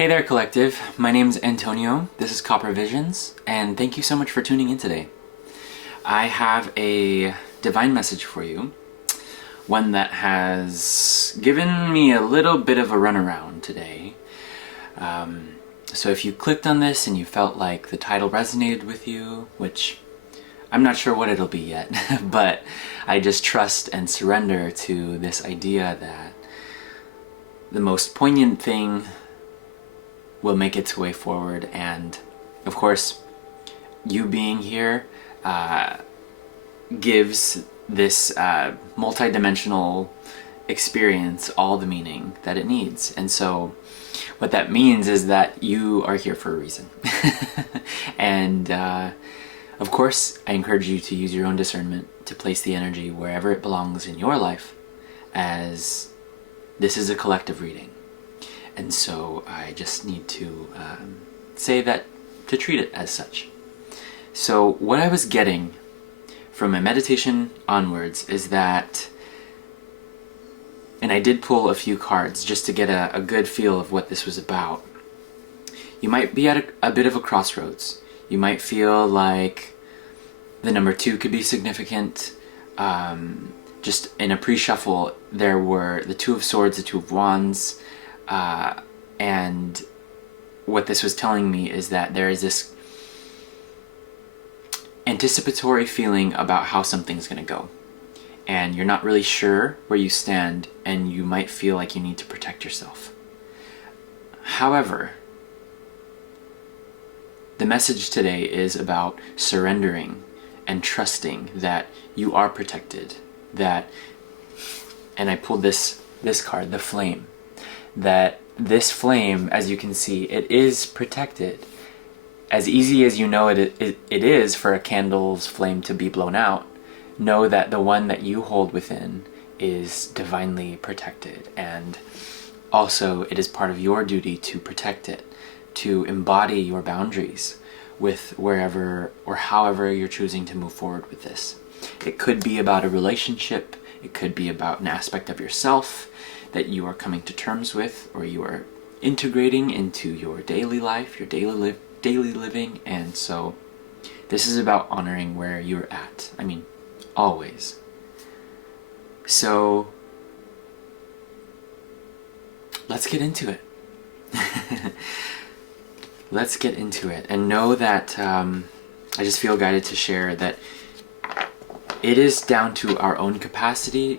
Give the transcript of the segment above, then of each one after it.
Hey there, Collective. My name's Antonio. This is Copper Visions, and thank you so much for tuning in today. I have a divine message for you, one that has given me a little bit of a runaround today. So if you clicked on this and you felt like the title resonated with you, which I'm not sure what it'll be yet, but I just trust and surrender to this idea that the most poignant thing will make its way forward, and of course you being here gives this multi-dimensional experience all the meaning that it needs. And so what that means is that you are here for a reason. And of course I encourage you to use your own discernment to place the energy wherever it belongs in your life, as this is a collective reading. And so I just need to say that, to treat it as such. So what I was getting from my meditation onwards is that, and I did pull a few cards just to get a good feel of what this was about. You might be at a bit of a crossroads. You might feel like the number 2 could be significant. Just in a pre-shuffle, there were the 2 of Swords, the 2 of Wands, and what this was telling me is that there is this anticipatory feeling about how something's going to go, and you're not really sure where you stand, and you might feel like you need to protect yourself. However, the message today is about surrendering and trusting that you are protected, that, and I pulled this card, the Flame, that this flame, as you can see, it is protected. As easy as you know it is for a candle's flame to be blown out, know that the one that you hold within is divinely protected, and also it is part of your duty to protect it, to embody your boundaries with wherever or however you're choosing to move forward with this. It could be about a relationship, it could be about an aspect of yourself that you are coming to terms with, or you are integrating into your daily life, your daily living. And so this is about honoring where you're at. I mean, always. So let's get into it. Let's get into it, and know that I just feel guided to share that it is down to our own capacity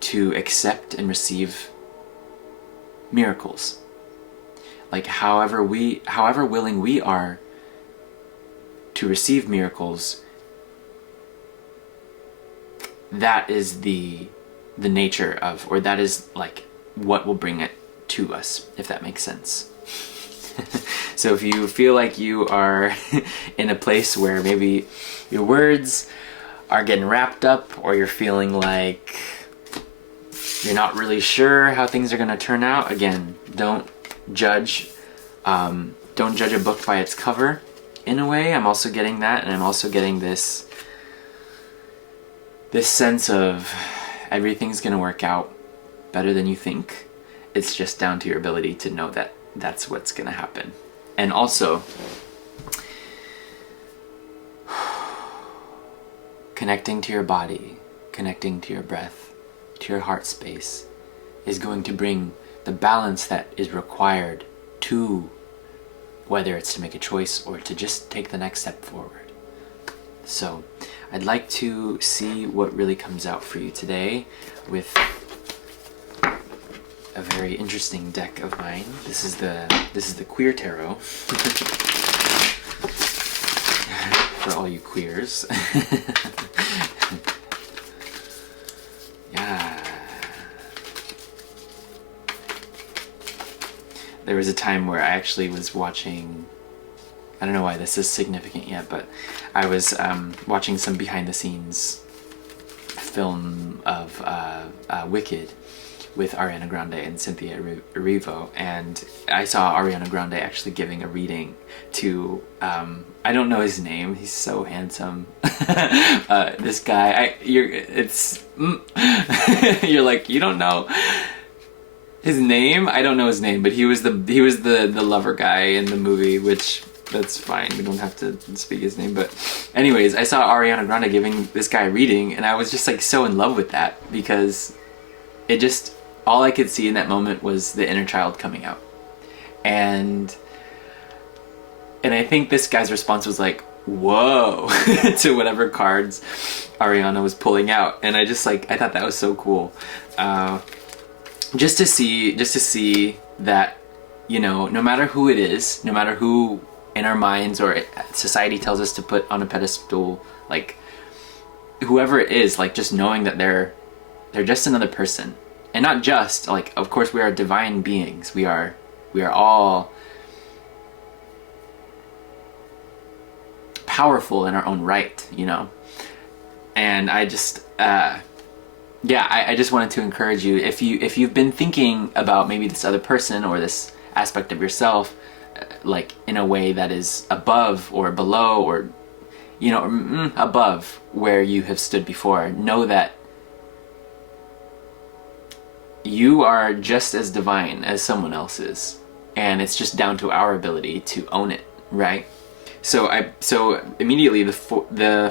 to accept and receive miracles. Like however willing we are to receive miracles, that is the nature of, or that is like what will bring it to us, if that makes sense. So if you feel like you are in a place where maybe your words are getting wrapped up, or you're feeling like you're not really sure how things are going to turn out, again, don't judge a book by its cover. In a way, I'm also getting that, and I'm also getting this sense of everything's going to work out better than you think. It's just down to your ability to know that that's what's going to happen. And also, connecting to your body, connecting to your breath, to your heart space, is going to bring the balance that is required to, whether it's to make a choice or to just take the next step forward. So I'd like to see what really comes out for you today with a very interesting deck of mine. This is the Queer Tarot. For all you queers. Yeah. There was a time where I actually was watching, I don't know why this is significant yet, but I was watching some behind the scenes film of Wicked with Ariana Grande and Cynthia Erivo, and I saw Ariana Grande actually giving a reading to, I don't know his name, he's so handsome. This guy, you're like, you don't know. His name? I don't know his name, but he was the lover guy in the movie, which that's fine. We don't have to speak his name. But anyways, I saw Ariana Grande giving this guy a reading, and I was just like so in love with that because it just all I could see in that moment was the inner child coming out. And I think this guy's response was like, whoa, to whatever cards Ariana was pulling out. And I just like, I thought that was so cool. Just to see that, you know, no matter who it is, no matter who in our minds or society tells us to put on a pedestal, like whoever it is, like just knowing that they're just another person. And not just, like, of course we are divine beings. We are all powerful in our own right, you know. And I just I just wanted to encourage you, if you've been thinking about maybe this other person or this aspect of yourself like in a way that is above or below, or you know, above where you have stood before, know that you are just as divine as someone else is, and it's just down to our ability to own it, right? So immediately the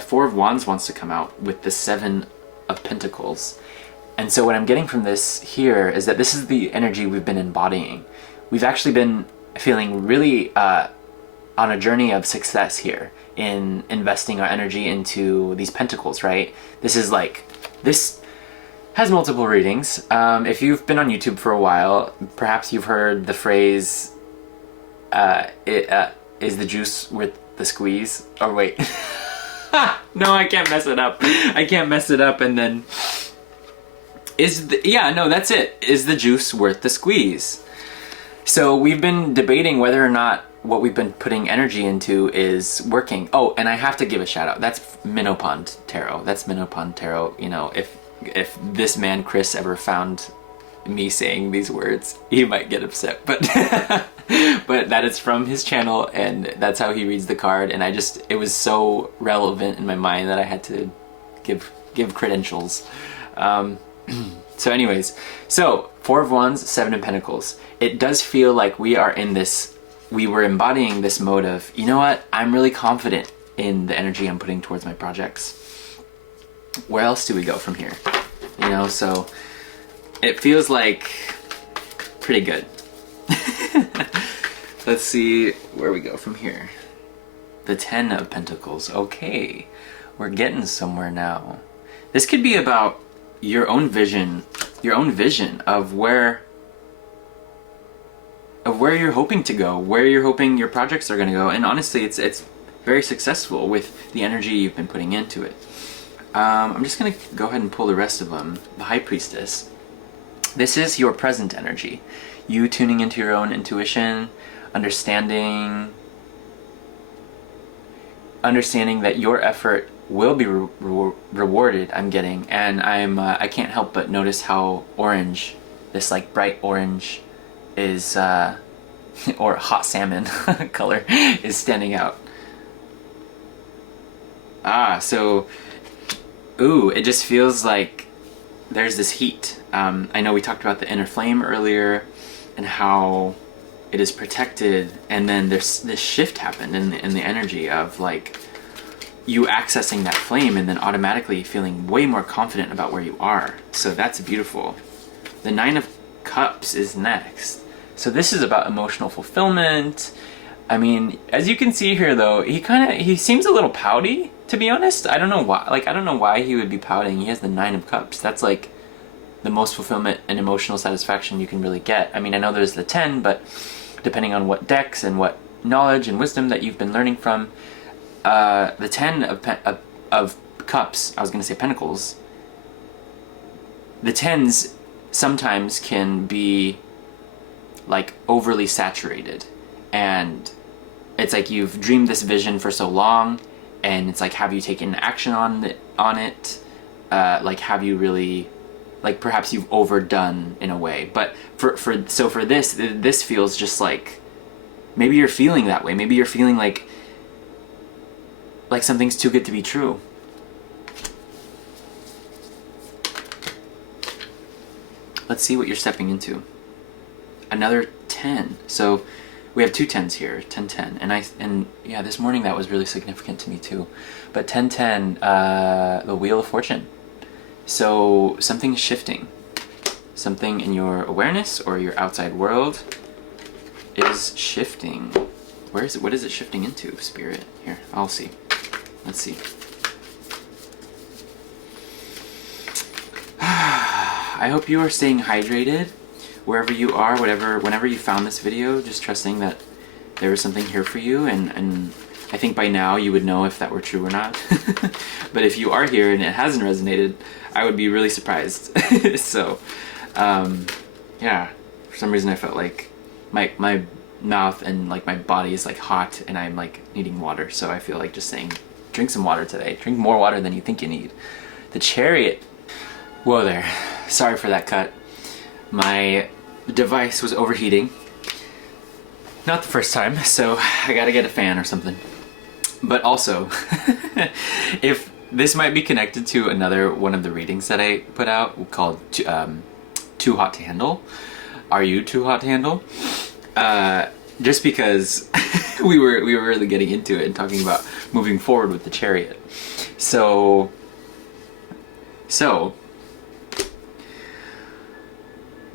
Four of Wands wants to come out with the Seven of Pentacles. And so what I'm getting from this here is that this is the energy we've been embodying. We've actually been feeling really on a journey of success here in investing our energy into these pentacles, right? This has multiple readings. If you've been on YouTube for a while, perhaps you've heard the phrase, is the juice worth the squeeze? Or wait. No, I can't mess it up. And then that's it. Is the juice worth the squeeze? So we've been debating whether or not what we've been putting energy into is working. Oh, and I have to give a shout out. That's Minopond Tarot. You know, if this man Chris ever found me saying these words, he might get upset, but but that is from his channel, and that's how he reads the card. And it was so relevant in my mind that I had to give credentials. So anyways, so Four of Wands, Seven of Pentacles. It does feel like we were embodying this mode of, you know what, I'm really confident in the energy I'm putting towards my projects. Where else do we go from here? You know, so it feels like pretty good. Let's see where we go from here. The Ten of Pentacles. Okay, we're getting somewhere now. This could be about your own vision of where you're hoping to go, where you're hoping your projects are going to go. And honestly, it's very successful with the energy you've been putting into it. I'm just going to go ahead and pull the rest of them. The High Priestess. This is your present energy. You tuning into your own intuition, understanding that your effort will be rewarded, I'm getting. And I can't help but notice how orange, this like bright orange is, or hot salmon color is standing out. So, it just feels like there's this heat. I know we talked about the inner flame earlier and how it is protected, and then there's this shift happened in the energy of like you accessing that flame and then automatically feeling way more confident about where you are. So that's beautiful. The Nine of Cups is next. So this is about emotional fulfillment. I mean, as you can see here though, he seems a little pouty, to be honest. I don't know why he would be pouting. He has the Nine of Cups. That's like the most fulfillment and emotional satisfaction you can really get. I mean, I know there's the 10, but depending on what decks and what knowledge and wisdom that you've been learning from, the 10 of Cups, I was going to say Pentacles, the 10s sometimes can be like overly saturated, and it's like you've dreamed this vision for so long, and it's like, have you taken action on it? Like, have you really, like, perhaps you've overdone in a way. But for this feels just like maybe you're feeling that way. Maybe you're feeling like something's too good to be true. Let's see what you're stepping into. another 10. So we have two 10s here, 10, 10. And yeah, this morning that was really significant to me too. But 10, 10, the Wheel of Fortune. So something's shifting. Something in your awareness or your outside world is shifting. Where is it? What is it shifting into, Spirit? Here, I'll see. Let's see. I hope you are staying hydrated wherever you are, whenever you found this video, just trusting that there is something here for you, and I think by now you would know if that were true or not. But if you are here and it hasn't resonated, I would be really surprised. So, yeah, for some reason I felt like my mouth and like my body is like hot and I'm like needing water, so I feel like just saying, drink some water today. Drink more water than you think you need. The Chariot. Whoa there. Sorry for that cut. My device was overheating. Not the first time, so I gotta get a fan or something. But also, if this might be connected to another one of the readings that I put out called Too Hot to Handle. Are you too hot to handle? Just because we were really getting into it and talking about moving forward with the Chariot. So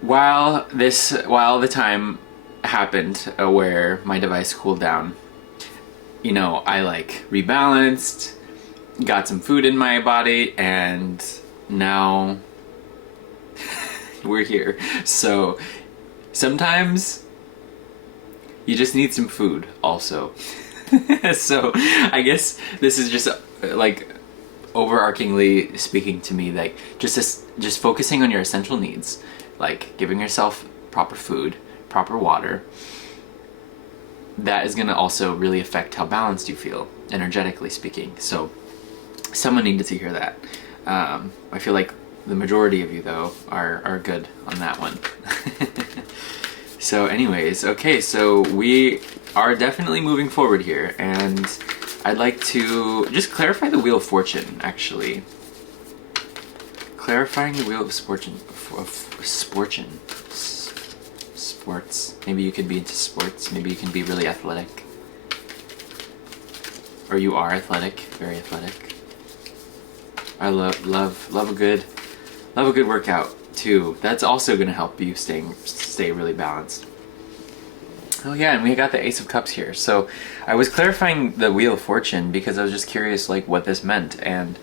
while the time happened where my device cooled down, you know, I like rebalanced, got some food in my body, and now we're here. So sometimes you just need some food also. So I guess this is just like overarchingly speaking to me, like just focusing on your essential needs, like giving yourself proper food, proper water. That is going to also really affect how balanced you feel, energetically speaking. So someone needed to hear that. I feel like the majority of you, though, are good on that one. So anyways, okay, so we are definitely moving forward here, and I'd like to just clarify the Wheel of Fortune, actually. Clarifying the Wheel of Fortune. Sports. Maybe you could be into sports. Maybe you can be really athletic. Or you are athletic, very athletic. I love a good workout too. That's also gonna help you stay really balanced. Oh yeah, and we got the Ace of Cups here. So I was clarifying the Wheel of Fortune because I was just curious like what this meant, and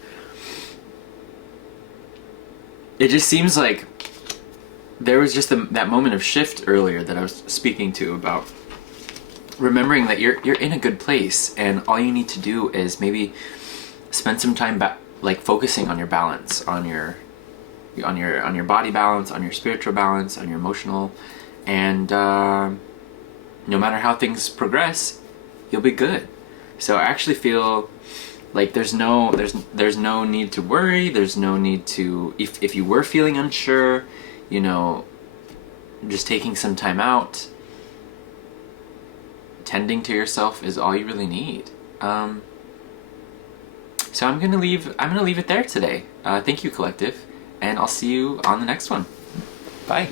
it just seems like there was just that moment of shift earlier that I was speaking to about remembering that you're in a good place, and all you need to do is maybe spend some time like focusing on your balance, on your body balance, on your spiritual balance, on your emotional, and no matter how things progress, you'll be good. So I actually feel like there's no need to worry. There's no need to, if you were feeling unsure, you know, just taking some time out, tending to yourself is all you really need. So I'm gonna leave it there today. Thank you, collective, and I'll see you on the next one. Bye.